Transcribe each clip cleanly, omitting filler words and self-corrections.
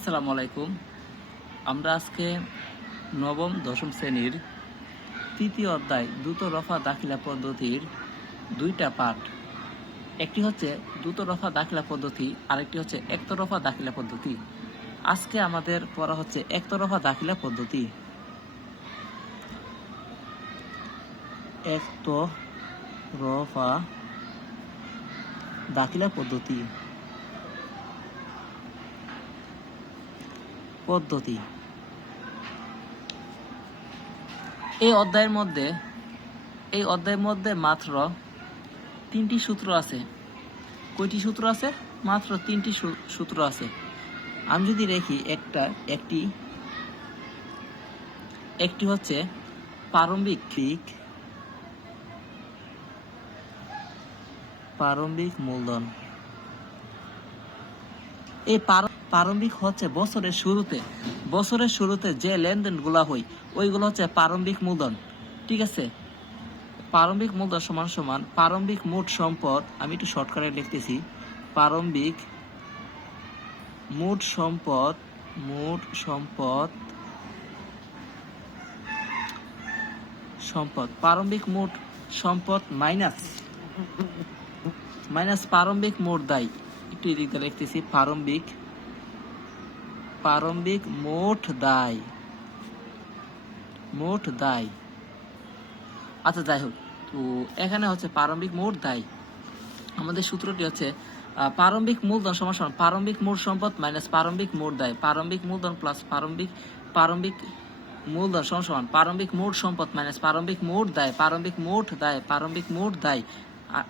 আসসালামু আলাইকুম। আমরা আজকে নবম দশম শ্রেণীর তৃতীয় অধ্যায় দ্রুত রফা দাখিলা পদ্ধতির দুইটা পাঠ। একটি হচ্ছে দ্রুত রফা দাখিলা পদ্ধতি, আরেকটি হচ্ছে একতরফা দাখিলা পদ্ধতি। আজকে আমাদের পড়া হচ্ছে একতরফা দাখিলা পদ্ধতি। একতরফা দাখিলা পদ্ধতি পদ্ধতি এই অধ্যায়ের মধ্যে মাত্র তিনটি সূত্র আছে। কয়টি সূত্র আছে? মাত্র তিনটি সূত্র আছে। আমি যদি দেখি একটি হচ্ছে প্রারম্ভিক মূলধন। এই প্রারম্ভিক হচ্ছে বছরের শুরুতে যে লেনদেনগুলো হয় ওইগুলো হচ্ছে প্রারম্ভিক মূলধন। ঠিক আছে, প্রারম্ভিক মূলধন সমান সমান প্রারম্ভিক মোট সম্পদ। আমি একটু শর্টকাটে লিখতেছি। প্রারম্ভিক মোট সম্পদ প্রারম্ভিক মোট সম্পদ মাইনাস প্রারম্ভিক মোট দায়। একটু এদিকে লিখতেছি, প্রারম্ভিক মোট দায়। আচ্ছা, যাই হোক, তো এখানে হচ্ছে প্রারম্ভিক মোট দায়। আমাদের সূত্রটি হচ্ছে প্রারম্ভিক মূলধন সমান সমান প্রারম্ভিক মোট সম্পদ মাইনাস প্রারম্ভিক মোট দায়। প্রারম্ভিক মূলধন প্লাস প্রারম্ভিক মূলধন সমান সমান প্রারম্ভিক মোট সম্পদ মাইনাস প্রারম্ভিক মোট দায়। প্রারম্ভিক মোট দায়।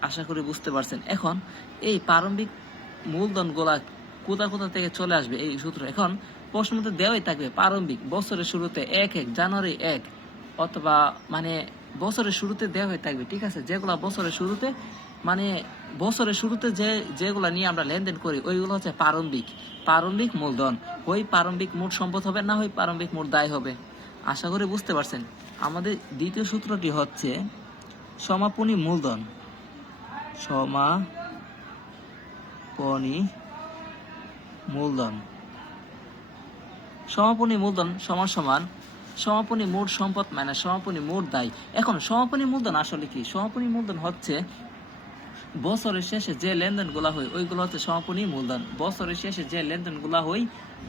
আশা করি বুঝতে পারছেন। এখন এই প্রারম্ভিক মূলধনগুলা কোথা থেকে চলে আসবে এই সূত্র। এখন প্রশ্ন মধ্যে দেওয়াই থাকবে প্রারম্ভিক বছরের শুরুতে 1 জানুয়ারি 1, অথবা মানে বছরের শুরুতে দেওয়া হয়ে থাকবে। ঠিক আছে, যেগুলা বছরের শুরুতে যেগুলা নিয়ে আমরা লেনদেন করি ওইগুলো হচ্ছে প্রারম্ভিক মূলধন। ওই প্রারম্ভিক মোট সম্পদ হবে, না হয় প্রারম্ভিক মোট দায় হবে। আশা করি বুঝতে পারছেন। আমাদের দ্বিতীয় সূত্রটি হচ্ছে সমাপনী মূলধন। সমাপনী মূলধন সমান সমান সমাপনী মোট সম্পদ মাইনাস সমাপনী মোট দায়। এখন সমাপনী মূলধন আসলে কি? সমাপনী মূলধন হচ্ছে বছরের শেষে যে লেনদেনগুলো হয় ওইগুলো হচ্ছে সমাপনী মূলধন। বছরের শেষে যে লেনদেনগুলো হয়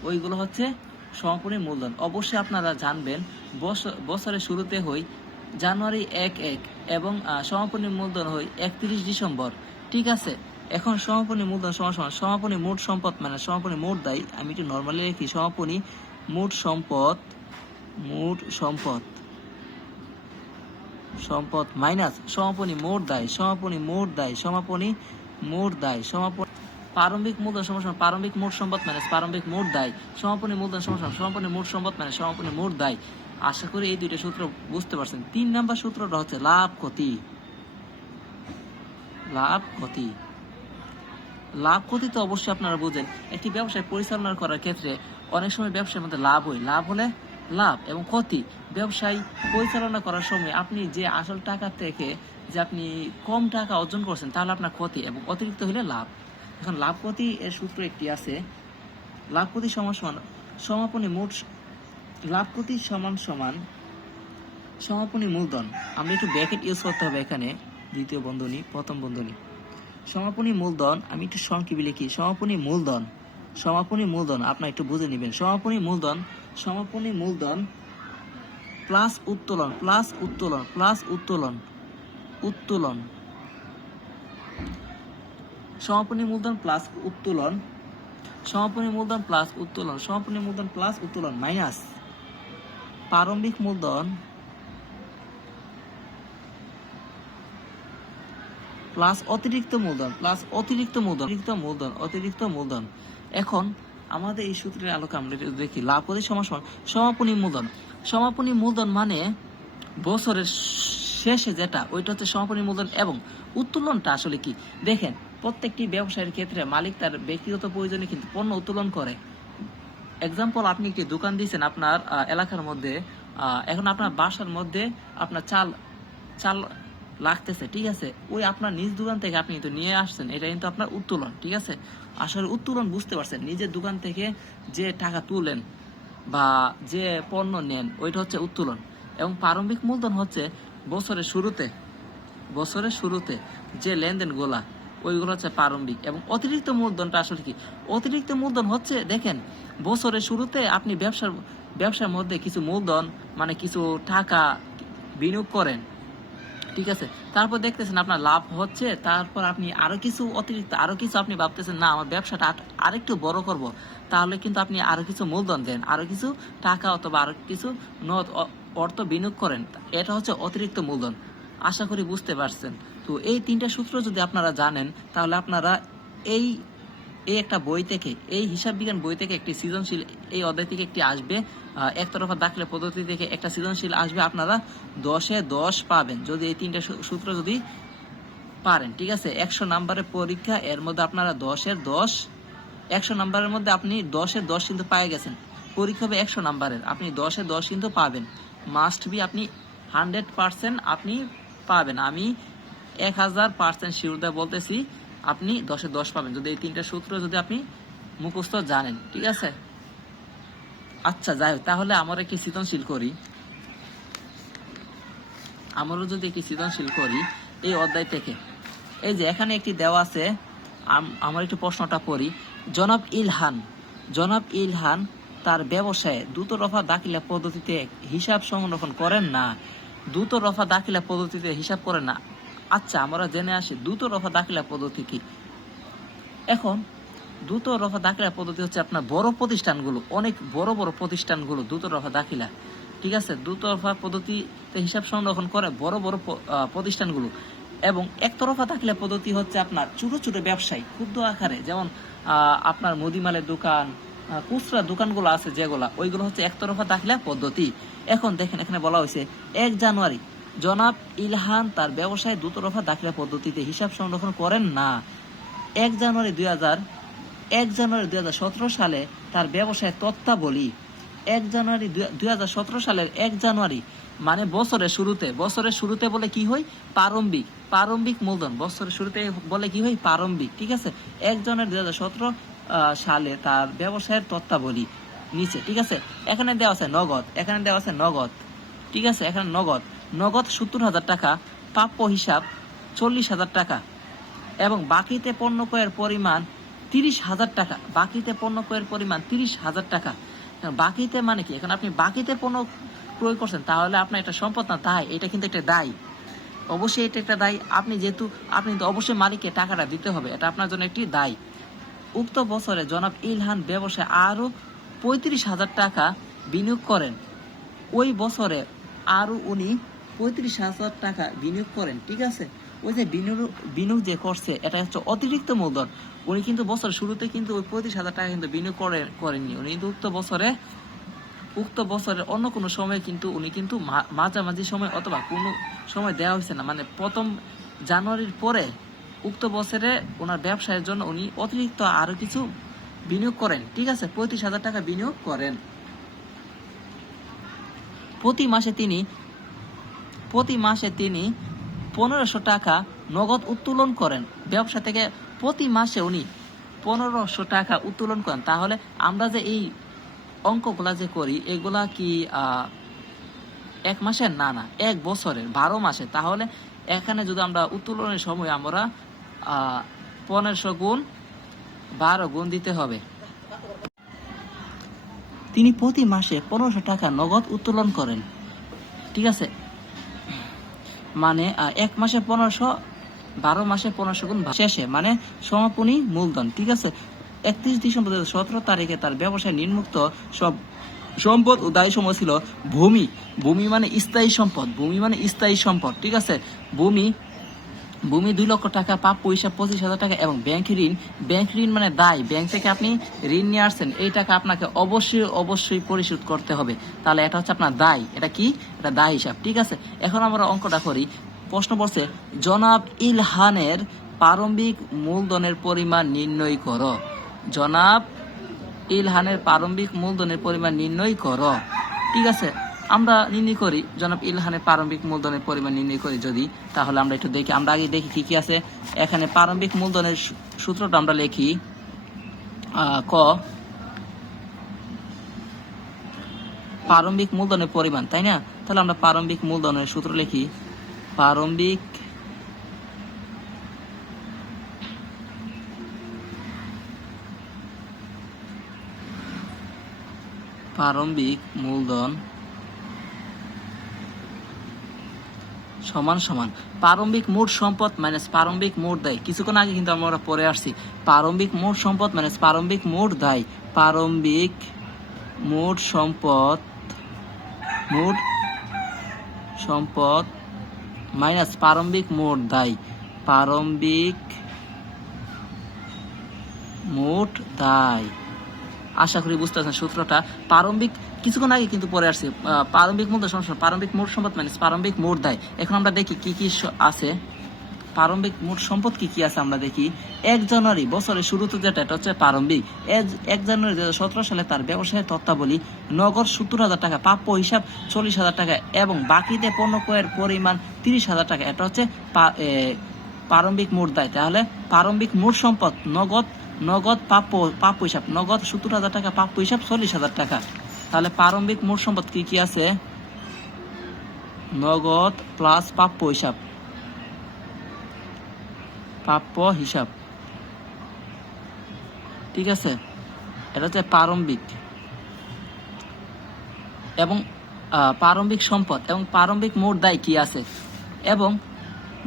ওইগুলো হচ্ছে সমাপনী মূলধন। অবশ্যই আপনারা জানবেন বছরের শুরুতে হয় জানুয়ারি 1 এবং সমাপনী মূলধন হয় 31 ডিসেম্বর। ঠিক আছে, এখন সমাপনী মূলধন সমান সমান সমাপনী মোট সম্পদ মানে সমাপনী মোট দায়। আমি একটু নর্মালি লিখি, সমাপনী মোট সম্পদ মাইনাস সমাপনী মোট দায়। প্রারম্ভিক মূলধন সমান সমান প্রারম্ভিক মোট সম্পদ মাইনাস প্রারম্ভিক মোট দায়। সমাপনী মূলধন সমান সমান সমাপনী মোট সম্পদ মাইনাস সমাপনী মোট দায়। আশা করি এই দুইটা সূত্র বুঝতে পারছেন। 3 নাম্বার সূত্রটা হচ্ছে লাভ ক্ষতি তো অবশ্যই আপনারা বুঝেন। একটি ব্যবসায় পরিচালনা করার ক্ষেত্রে অনেক সময় ব্যবসার মধ্যে লাভ হয়। লাভ হলে লাভ এবং ক্ষতি। ব্যবসায় পরিচালনা করার সময় আপনি যে আসল টাকা থেকে যে আপনি কম টাকা অর্জন করছেন তাহলে আপনার ক্ষতি, এবং অতিরিক্ত হলে লাভ। এখন লাভ ক্ষতি এর সূত্র একটি আছে। লাভ ক্ষতি সমান সমান সমাপনী মোট লাভ ক্ষতি সমান সমান সমাপনী মূলধন। আমরা একটু ব্র্যাকেট ইউজ করতে হবে এখানে, দ্বিতীয় বন্ধনী প্রথম বন্ধনী। সমাপনী মূলধন আমি একটু সংক্ষেপে লিখি। সমাপনী মূলধন আপনারা একটু বুঝে নেবেন। সমাপনী মূলধন প্লাস উত্তোলন সমাপনী মূলধন প্লাস উত্তোলন মাইনাস প্রারম্ভিক মূলধন প্লাস অতিরিক্ত মূলধন। এখন আমাদের এই সূত্রের আলোকে আমরা দেখি লাভ ক্ষতি সমান সমান সমাপনী মূলধন মানে বছরের শেষে যেটা ওইটা হচ্ছে সমাপনী মূলধন। এবং উত্তোলনটা আসলে কি দেখেন, প্রত্যেকটি ব্যবসায়ের ক্ষেত্রে মালিক তার ব্যক্তিগত প্রয়োজনে কিন্তু পণ্য উত্তোলন করে। এক্সাম্পল, আপনি একটি দোকান দিয়েছেন আপনার এলাকার মধ্যে। এখন আপনার বাসার মধ্যে আপনার চাল লাগতেছে, ঠিক আছে, ওই আপনার নিজ দোকান থেকে আপনি কিন্তু নিয়ে আসছেন, এটা কিন্তু আপনার উত্তোলন, ঠিক আছে। আসলে উত্তোলন বুঝতে পারছেন, নিজের দোকান থেকে যে টাকা তুলেন বা যে পণ্য নেন ওইটা হচ্ছে উত্তোলন। এবং প্রারম্ভিক মূলধন হচ্ছে বছরের শুরুতে যে লেনদেনগুলা ওইগুলো হচ্ছে প্রারম্ভিক। এবং অতিরিক্ত মূলধনটা আসলে কি? অতিরিক্ত মূলধন হচ্ছে দেখেন বছরের শুরুতে আপনি ব্যবসার মধ্যে কিছু মূলধন মানে কিছু টাকা বিনিয়োগ করেন, ঠিক আছে, তারপর দেখতেছেন আপনার লাভ হচ্ছে, তারপর আপনি আরো কিছু আপনি ভাবতেছেন না আমার ব্যবসাটা আরেকটু বড় করব, তাহলে কিন্তু আপনি আরো কিছু মূলধন দেন, আরো কিছু টাকা অথবা আরো কিছু অর্থ বিনিয়োগ করেন, এটা হচ্ছে অতিরিক্ত মূলধন। আশা করি বুঝতে পারছেন। তো এই তিনটা সূত্র যদি আপনারা জানেন তাহলে আপনারা এই এই একটা বই থেকে, এই হিসাব বিজ্ঞান বই থেকে একটি সৃজনশীল, এই অধ্যায় থেকে একটি আসবে, একতরফা দাখিলা পদ্ধতি থেকে একটা সৃজনশীল আসবে, আপনারা 10-এ 10 পাবেন যদি এই তিনটা সূত্র যদি পারেন, ঠিক আছে। 100 নাম্বারের পরীক্ষা, এর মধ্যে আপনারা 10-এর 10, 100 নাম্বারের মধ্যে আপনি 10-এর 10 কিন্তু পেয়ে গেছেন। পরীক্ষা হবে 100 নাম্বারের, আপনি 10-এ 10 কিন্তু পাবেন, মাস্ট বি, আপনি 100% আপনি পাবেন। আমি 1000% শিওর দিয়ে বলতেছি আপনি 10-এ 10 পাবেন যদি এই তিনটা সূত্র যদি আপনি মুখস্থ জানেন, ঠিক আছে। আচ্ছা যাই হোক, তাহলে আমরা একটি সৃজনশীল করি, আমারও যদি একটি সৃজনশীল করি এই অধ্যায় থেকে। এই যে এখানে একটি দেওয়া আছে, আমার একটু প্রশ্নটা পড়ি। জনাব ইলহান তার ব্যবসায়ে দ্রুত রফা দাখিলা পদ্ধতিতে হিসাব সংরক্ষণ করেন না। দ্রুত রফা দাখিলা পদ্ধতিতে হিসাব করেন না। আচ্ছা আমরা জেনে আসি দ্রুত রফা দাখিলা পদ্ধতি কি। এখন দ্রুত রফা দাখিলা পদ্ধতি হচ্ছে আপনার বড় প্রতিষ্ঠানগুলো, অনেক বড় বড় প্রতিষ্ঠানগুলো দ্রুত রফা দাখিলা, ঠিক আছে, দ্রুত রফা পদ্ধতিতে হিসাব সংরক্ষণ করে বড় বড় প্রতিষ্ঠানগুলো। এবং একতরফা দাখিলা পদ্ধতি হচ্ছে আপনার ছোট ছোট ব্যবসায়ী ক্ষুদ্র আকারে, যেমন আপনার মুদিমালের দোকান, খুচরা দোকানগুলো আছে যেগুলা, ওইগুলো হচ্ছে একতরফা দাখিলা পদ্ধতি। এখন দেখেন এখানে বলা হয়েছে 1 জানুয়ারি জনাব ইলহান তার ব্যবসায় দ্রুতরফা দাখিলা পদ্ধতিতে হিসাব সংরক্ষণ করেন না। 1 জানুয়ারি 2017 সালে তার ব্যবসায় তথ্যাবলী, 1 জানুয়ারি 2017 সালের 1 জানুয়ারি মানে বছরের শুরুতে বলে কি হয়? প্রারম্ভিক মূলধন, বছরের শুরুতে বলে কি হয়? প্রারম্ভিক, ঠিক আছে। 1 জানুয়ারি 2017 সালে তার ব্যবসায়ের তথ্যাবলী নিচে, ঠিক আছে। এখানে দেওয়া আছে নগদ, ঠিক আছে, এখানে নগদ 70,000 টাকা, প্রাপ্য হিসাব 40,000 টাকা, এবং বাকিতে পণ্য ক্রয়ের পরিমাণ 30,000 টাকা। বাকিতে মানে কি? এখন আপনি বাকিতে পণ্য ক্রয় করছেন, তাহলে আপনার এটা সম্পদ না, তাই এটা কিন্তু একটা দায়, অবশ্যই এটা একটা দায়। আপনি তো অবশ্যই মালিককে টাকাটা দিতে হবে, এটা আপনার জন্য একটি দায়। উক্ত বছরে জনাব ইলহান ব্যবসায় আরো 35,000 টাকা বিনিয়োগ করেন। ওই বছরে আরো উনি 35,000 টাকা বিনিয়োগ করেন, ঠিক আছে। ওই যে বিনিয়োগ যে করছে এটা হচ্ছে অতিরিক্ত মূলধন। উনি কিন্তু বছর শুরুতে কিন্তু ওই 35,000 টাকা কিন্তু বিনিয়োগ করেননি। উনি কিন্তু উক্ত বছরের অন্য কোনো সময় কিন্তু উনি কিন্তু মাঝামাঝি সময় অথবা কোনো সময় দেওয়া হয়েছে না, মানে 1 জানুয়ারির পরে উক্ত বছরে ওনার ব্যবসায়ের জন্য উনি অতিরিক্ত আরো কিছু বিনিয়োগ করেন, ঠিক আছে, 35,000 টাকা বিনিয়োগ করেন। প্রতি মাসে তিনি 1500 টাকা নগদ উত্তোলন করেন ব্যবসা থেকে। প্রতি মাসে উনি 1500 টাকা উত্তোলন করেন। তাহলে আমরা যে এই অঙ্কগুলা যে করি এগুলা কি 1 মাসের? না, 1 বছরের, 12 মাসে। তাহলে এখানে যদি আমরা উত্তোলনের সময় আমরা 1500 গুণ 12 গুণ দিতে হবে। তিনি প্রতি মাসে 1500 টাকা নগদ উত্তোলন করেন, ঠিক আছে, মানে 1 মাসে 1500, 12 মাসে 1500 গুণ শেষে মানে সমাপনী মূলধন, ঠিক আছে। 31 ডিসেম্বর 2017 তারিখে তার ব্যবসায় নিম্নোক্ত সব সম্পদ ও দায় সমূহ ছিল ভূমি মানে স্থায়ী সম্পদ, ঠিক আছে। ভূমি 2 লক্ষ টাকা, প্রাপ্য হিসাব 25,000 টাকা, এবং ব্যাংক ঋণ মানে দায়, ব্যাংক থেকে আপনি ঋণ নিয়ে আসছেন, এই টাকা আপনাকে অবশ্যই পরিশোধ করতে হবে। তাহলে এটা হচ্ছে আপনার দায়, এটা কি? এটা দায় হিসাব, ঠিক আছে। এখন আমরা অঙ্কটা করি। প্রশ্ন বলছে জনাব ইলহানের প্রারম্ভিক মূলধনের পরিমাণ নির্ণয় করো। জনাব ইলহানের প্রারম্ভিক মূলধনের পরিমাণ নির্ণয় করো, ঠিক আছে। আমরা নির্ণয় করি জনাব ইলহানের প্রারম্ভিক মূলধনের পরিমাণ নির্ণয় করি যদি, তাহলে আমরা একটু দেখি। আমরা আগে দেখি কি কি আছে এখানে। প্রারম্ভিক মূলধনের সূত্রটা আমরা লিখি ক প্রারম্ভিক মূলধনের পরিমাণ, তাই না? তাহলে আমরা প্রারম্ভিক মূলধনের সূত্র লিখি। প্রারম্ভিক মূলধন সমান সমান প্রারম্ভিক মোট সম্পদ মাইনাস প্রারম্ভিক মোট দায়। কিছুক্ষণ আগে কিন্তু আমরা পরে আসছি। প্রারম্ভিক মোট সম্পদ মাইনাস প্রারম্ভিক মোট দায়। প্রারম্ভিক মোট সম্পদ মাইনাস প্রারম্ভিক মোট দায়। প্রারম্ভিক মোট দায়। আশা করি বুঝতে পারছেন সূত্রটা। প্রারম্ভিক কিছুক্ষণ আগে কিন্তু পরে আসছে। প্রারম্ভিক মূলধন সমান প্রারম্ভিক মোট সম্পদ মাইনাস প্রারম্ভিক মোট দায়। এখন আমরা দেখি কি কি আছে। প্রারম্ভিক মোট সম্পদ কি কি আছে আমরা দেখি। 1 জানুয়ারি বছরের শুরুতে যেটা, এটা হচ্ছে প্রারম্ভিক। 1 জানুয়ারি 2017 সালে তার ব্যবসায়ের তত্ত্বাবলী নগদ 70,000 টাকা, প্রাপ্য হিসাব 40,000 টাকা এবং বাকিতে পণ্য ক্রয়ের পরিমাণ 30,000 টাকা। এটা হচ্ছে প্রারম্ভিক মোট দায়। তাহলে প্রারম্ভিক মোট সম্পদ নগদ প্রাপ্য হিসাব নগদ 70,000 টাকা, প্রাপ্য হিসাব 40,000 টাকা। তাহলে প্রারম্ভিক মোট সম্পদ কি কি আছে? নগদ প্লাস প্রাপ্য হিসাব, ঠিক আছে? এটা হচ্ছে প্রারম্ভিক এবং প্রারম্ভিক সম্পদ এবং প্রারম্ভিক মোট দায় কি আছে। এবং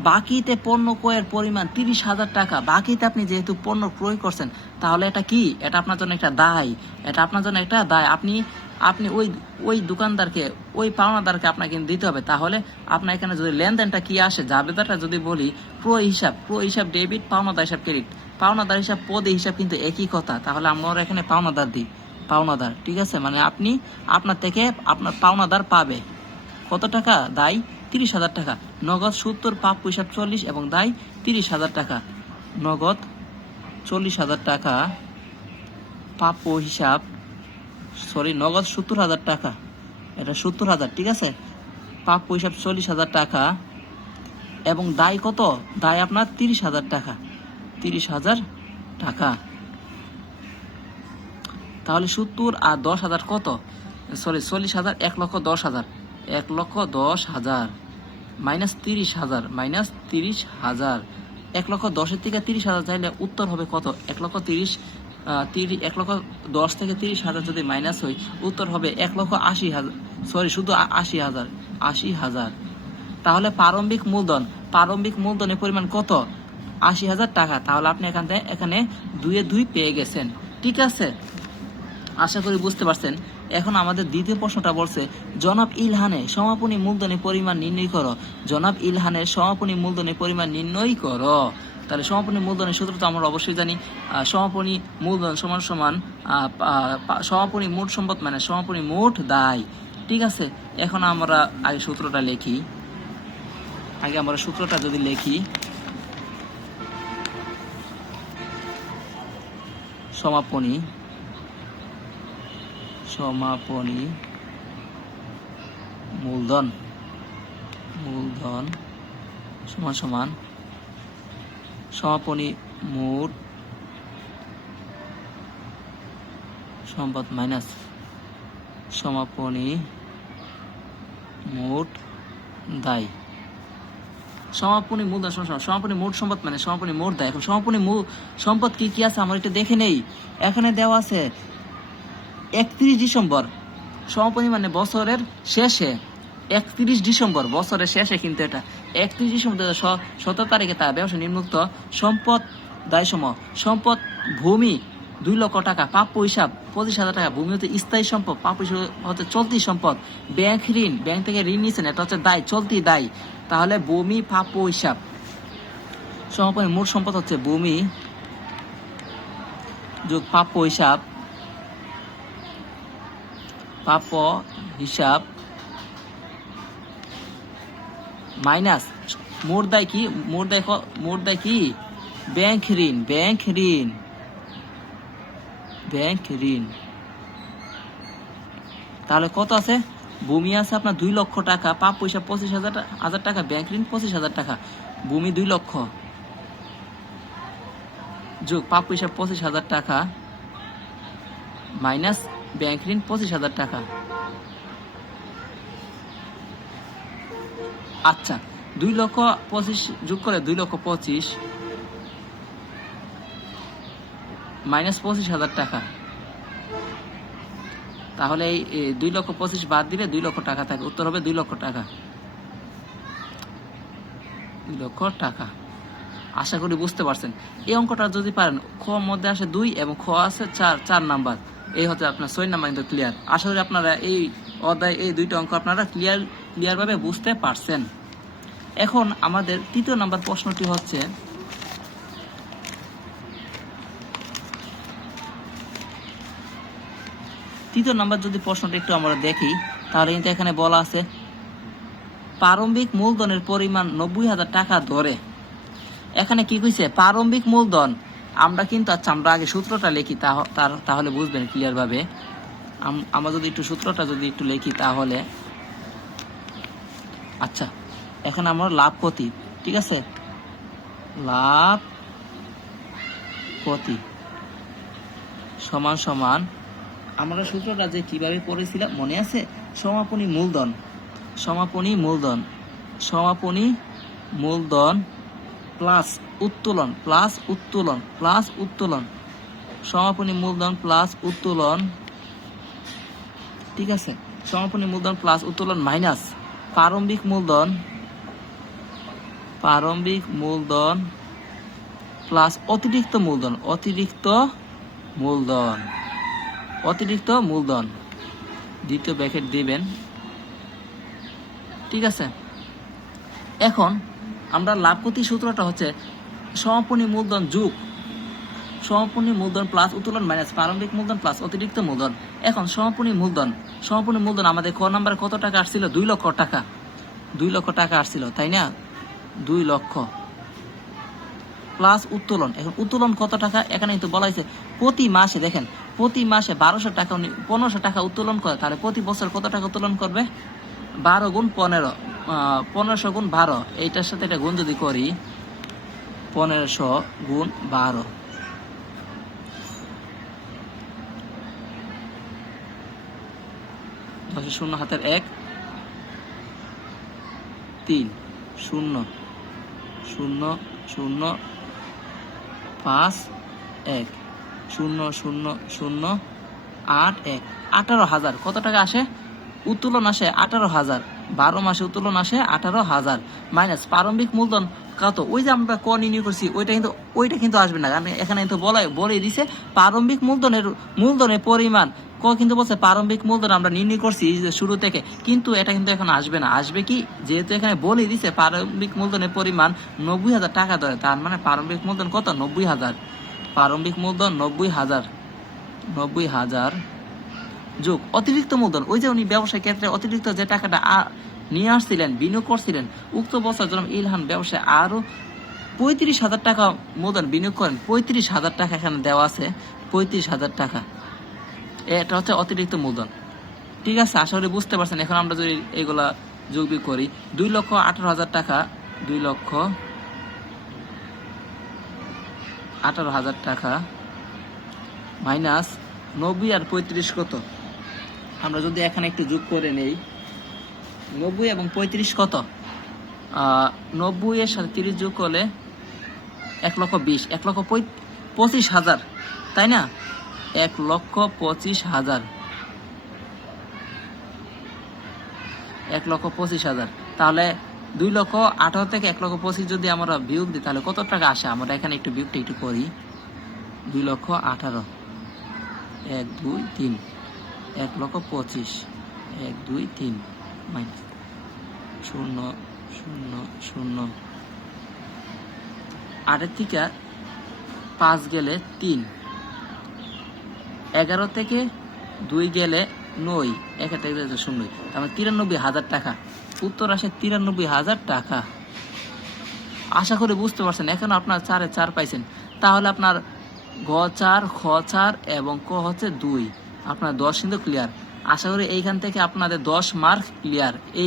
বাকিতে পণ্য ক্রয়ের পরিমাণ 30,000 টাকা। বাকিতে আপনি যেহেতু পণ্য ক্রয় করছেন, তাহলে এটা কি? এটা আপনার জন্য একটা দায়। আপনি ওই দোকানদারকে, ওই পাওনাদারকে আপনাকে দিতে হবে। তাহলে আপনার এখানে যদি লেনদেনটা কি আসে, জাবেদাটা যদি বলি ক্রয় হিসাব ডেবিট, পাওনাদার হিসাব ক্রেডিট। পাওনাদার হিসাব পদে হিসাব কিন্তু একই কথা। তাহলে আমরা এখানে পাওনাদার দিই, পাওনাদার, ঠিক আছে? মানে আপনার থেকে আপনার পাওনাদার পাবে কত টাকা? দায় 30,000 টাকা। নগদ 70, প্রাপ্য হিসাব 40 এবং দায় 30,000 টাকা। নগদ 40,000 টাকা, প্রাপ্য হিসাব নগদ 70,000 টাকা, এটা 70,000, ঠিক আছে? প্রাপ্য হিসাব 40,000 টাকা এবং দায় কত? দায় আপনার 30,000 টাকা, 30,000 টাকা। তাহলে 70 আর 10,000 কত? 40,000, 1,10,000, 1,10,000 মাইনাস 30,000, 1,10,000 থেকে 30,000 চাইলে উত্তর হবে কত? 1,10,000 থেকে 30,000 যদি মাইনাস হয়, উত্তর হবে 1,80,000, শুধু 80,000। তাহলে প্রারম্ভিক মূলধনের পরিমাণ কত? 80,000 টাকা। তাহলে আপনি এখানে 2 পেয়ে গেছেন, ঠিক আছে? আশা করি বুঝতে পারছেন। এখন আমাদের দ্বিতীয় প্রশ্নটা বলছে জনাব ইলহানের সমাপনী মূলধনের পরিমাণ নির্ণয় করো। জনাব ইলহানের সমাপনী মূলধনের পরিমাণ নির্ণয় করো। তাহলে সমাপনী মূলধনের সূত্র তো আমরা অবশ্যই জানি। সমাপনী মূলধন সমান সমাপনী মোট সম্পদ মানে সমাপনী মোট দায়, ঠিক আছে? এখন আমরা আগে সূত্রটা লিখি। যদি লিখি সমাপনী মূলধন সমান সমাপনী মোট সম্পদ মাইনাস সমাপনী মোট দায়। সমাপনী মূলধন সমাপনী মোট সম্পদ মানে সমাপনী মোট দায়। এখন সমাপনী সম্পদ কি কি আছে আমরা একটু দেখে নেই। এখানে দেওয়া আছে 31 ডিসেম্বর, সমাপনী মানে বছরের শেষে, 31 ডিসেম্বর বছরের শেষে, কিন্তু এটা 31 ডিসেম্বর 2017 তারিখে তার ব্যবসা নিম্নোক্ত সম্পদ দায়সমূহ। সম্পদ ভূমি 2 লক্ষ টাকা, প্রাপ্য হিসাব 25,000 টাকা। ভূমি হচ্ছে স্থায়ী সম্পদ, প্রাপ্য হিসাব হচ্ছে চলতি সম্পদ। ব্যাংক থেকে ঋণ নিয়েছেন, এটা হচ্ছে দায়, চলতি দায়। তাহলে ভূমি প্রাপ্য হিসাব সমাপনী মোট সম্পদ হচ্ছে ভূমি যোগ প্রাপ্য হিসাব মাইনাস মোট দায় কি? ব্যাংক ঋণ। তাহলে কত আছে? ভূমি আছে আপনার 2 লক্ষ টাকা, পাপ পয়সা 25,000 টাকা, ব্যাংক ঋণ 25,000 টাকা। ভূমি 2 লক্ষ যোগ পাপ পয়সা 25,000 টাকা মাইনাস ব্যাংক ঋণ 25,000 টাকা। আচ্ছা, 2,25,000 যোগ করে 2,25,000 মাইনাস 25,000 টাকা। তাহলে এই 2,25,000 বাদ দিলে 2 লক্ষ টাকা থাকে, উত্তর হবে 2 লক্ষ টাকা। 2 লক্ষ টাকা। আশা করি বুঝতে পারছেন। এই অঙ্কটা যদি পারেন, খ মধ্যে আসে 2 এবং খ আছে 4 নাম্বার, এই হচ্ছে আপনার 6 নাম্বার কিন্তু ক্লিয়ার। আশা করি আপনারা এই অধ্যায় এই 2টা অঙ্ক আপনারা ক্লিয়ারভাবে বুঝতে পারছেন। এখন আমাদের 3য় নাম্বার প্রশ্নটি হচ্ছে, তৃতীয় নাম্বার যদি প্রশ্নটা একটু আমরা দেখি, তাহলে কিন্তু এখানে বলা আছে প্রারম্ভিক মূলধনের পরিমাণ 90,000 টাকা ধরে। এখানে কি কইছে? প্রারম্ভিক মূলধন। আমরা কিন্তু আচ্ছা আমরা আগে সূত্রটা লিখি, তাহলে বুঝবেন ক্লিয়ার ভাবে। আমরা যদি একটু সূত্রটা যদি একটু লিখি তাহলে, আচ্ছা এখন আমরা লাভ ক্ষতি, ঠিক আছে, লাভ ক্ষতি সমান সমান, আমরা সূত্রটা যে কিভাবে পড়েছিলাম মনে আছে? সমাপনী মূলধন, সমাপনী মূলধন, সমাপনী মূলধন প্লাস উত্তোলন, প্লাস উত্তোলন, প্লাস উত্তোলন, সমাপনী মূলধন প্লাস উত্তোলন, ঠিক আছে, সমাপনী মূলধন প্লাস উত্তোলন মাইনাস প্রারম্ভিক মূলধন, প্রারম্ভিক মূলধন প্লাস অতিরিক্ত মূলধন, অতিরিক্ত মূলধন, অতিরিক্ত মূলধন, দ্বিতীয় ব্র্যাকেট দিবেন, ঠিক আছে। এখন আমরা লাভ ক্ষতি সূত্রটা হচ্ছে সমাপনী মূলধন যোগ সমাপনী মূলধন প্লাস উত্তোলন মাইনাস প্রারম্ভিক মূলধন প্লাস অতিরিক্ত মূলধন। এখন সমাপনী মূলধন আমাদের ক নাম্বারে কত টাকা আসছিল? 2 লক্ষ টাকা, 2 লক্ষ টাকা আসছিল, তাই না? 2 লক্ষ প্লাস উত্তোলন। এখন উত্তোলন কত টাকা? এখানে কিন্তু বলা হয়েছে প্রতি মাসে, দেখেন প্রতি মাসে 1200 টাকা 1500 টাকা উত্তোলন করে, তাহলে প্রতি বছর কত টাকা উত্তোলন করবে? 12 গুণ 15, 1500 গুণ 12, এইটার সাথে এটা গুণ যদি করি 1500 গুণ 12, 10 হাতের 1 3 0 0 0 5 1 0 0 0 8 1, 18,000 কত টাকা আসে? উত্তোলন আসে 18,000, 12 মাসে উত্তোলন আসে 18,000 মাইনাস প্রারম্ভিক মূলধন কত? ওই যে আমরা ক নির্ণয় করছি ওইটা কিন্তু আসবে না, কারণ এখানে কিন্তু বলে দিছে প্রারম্ভিক মূলধনের পরিমাণ। ক কিন্তু বলছে প্রারম্ভিক মূলধন আমরা নির্ণয় করছি শুরু থেকে, কিন্তু এটা কিন্তু এখন আসবে না। আসবে কি? যেহেতু এখানে বলে দিছে প্রারম্ভিক মূলধনের পরিমাণ 90,000 টাকা ধরে, তার মানে প্রারম্ভিক মূলধন কত? 90,000। প্রারম্ভিক মূলধন 90,000 যোগ অতিরিক্ত মূলধন, ওই যে উনি ব্যবসায় ক্ষেত্রে অতিরিক্ত যে টাকাটা নিয়ে আসছিলেন, বিনিয়োগ করছিলেন, উক্ত বছর জন্য ইলহান ব্যবসায় আরো 35,000 টাকা মূলধন বিনিয়োগ করেন। 35,000 টাকা এখানে দেওয়া আছে, 35,000 টাকা, এটা হচ্ছে অতিরিক্ত মূলধন, ঠিক আছে। আশা করি বুঝতে পারছেন। এখন আমরা যদি এগুলা যোগ করি, 2,18,000 টাকা, 2,18,000 টাকা মাইনাস 90 আর 35 কত? আমরা যদি এখানে একটু যোগ করে নেই, 90 এবং 35 কত? 90 এর সাথে 30 যোগ করলে 1,20,000, 1,25,000, তাই না? 1,25,000, 1,25,000। তাহলে 2,18,000 থেকে 1,25,000 যদি আমরা বিয়োগ দিই তাহলে কত টাকা আসে? আমরা এখানে একটু বিয়োগটা একটু করি। 2,18,000, 1 2 3, 1,25,000, 1 2 3 মাইনাস 0 0 0, 8 থেকে 5 গেলে 3, 11 থেকে 2 গেলে 9, 1 থেকে 0, তাহলে 93,000 টাকা। উত্তর আসে 93,000 টাকা। আশা করি বুঝতে পারছেন। এখন আপনার 4 4 পাইছেন, তাহলে আপনার গ 4, খ 4 এবং ক হচ্ছে 2, আপনার 10 কিন্তু ক্লিয়ার। আশা করি এইখান থেকে আপনাদের 10 মার্ক ক্লিয়ার। এই